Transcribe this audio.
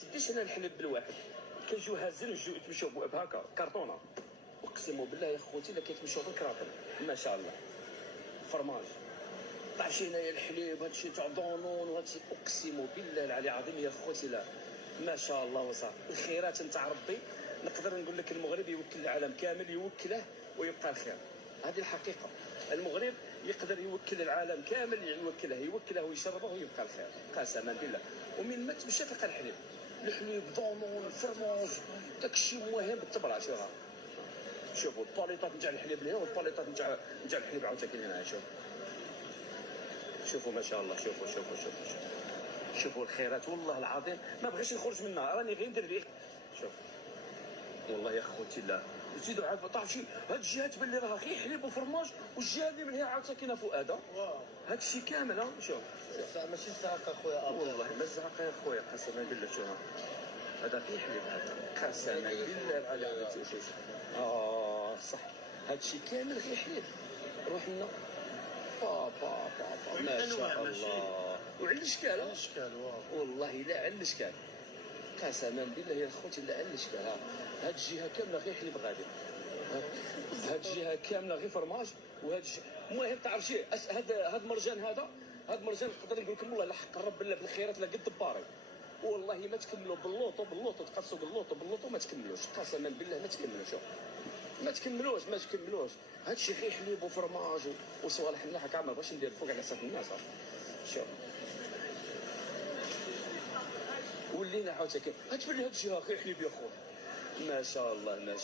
تديش انا الحليب بالواحد، كنجيو هازين ونجيو يتمشاو بهكا كرتونه. اقسم بالله يا خوتي الا كيتمشاو بالكراطن ما شاء الله. فرماج طاشينا يا الحليب هادشي تاع دونون وهادشي، اقسم بالله العلي العظيم يا خوتي لا ما شاء الله وصافي. الخيرات نتاع ربي نقدر نقول لك المغرب يوكل العالم كامل يوكله ويبقى الخير. هذه الحقيقه. المغرب يقدر يوكل العالم كامل يوكله ويشربه ويبقى الخير قسما بالله. ومن ما تمشى تلقى الحليب دونون فرماج داكشي مهم بالتبرع. شوفوا الباليطات نتاع الحليب هنا والباليطات نتاع الحليب عاوتاني هنا. شوفوا ما شاء الله. شوفوا الخيرات والله العظيم ما بغيتش نخرج منها، راني غير ندير ليه. شوف والله يا خوتي لا زيدوا عاد تعرف شي هاد الجهه تبان لي راها غير حليب وفرماج، والجهه اللي من هنا عاد ساكنه فؤاده هاد الشيء كامل. شوف ماشي الزهق اخويا والله ما الزهق يا خويا قسما بالله. شوف هذا غير حليب هذا قسما بالله العلي العظيم. صح هاد الشيء كامل غير حليب. روح لنا ما شاء الله. وعلى الاشكال والله لا على الاشكال قسما بالله يا خوتي لا على الاشكال. هاد الجهه كامله غير حليب غادي، هاد الجهه كامله غير فرماج، وهاد المهم تعرف شي هاد مرجان هاد مرجان نقدر نقول لكم والله لا حق الرب بالله بالخيرات لا قد الدباري والله ما تكملوا باللوطو تقصوا باللوطو ما تكملوش قسما بالله ما تكملوش. هادشي غير حليب وفرماج وصوالح ملاحه كاع ما بغاش ندير فوق على ساك الناس. شوف ولينا عاوتاني هتبان لي هاد الجهه غير حليب يا خويا ما شاء الله.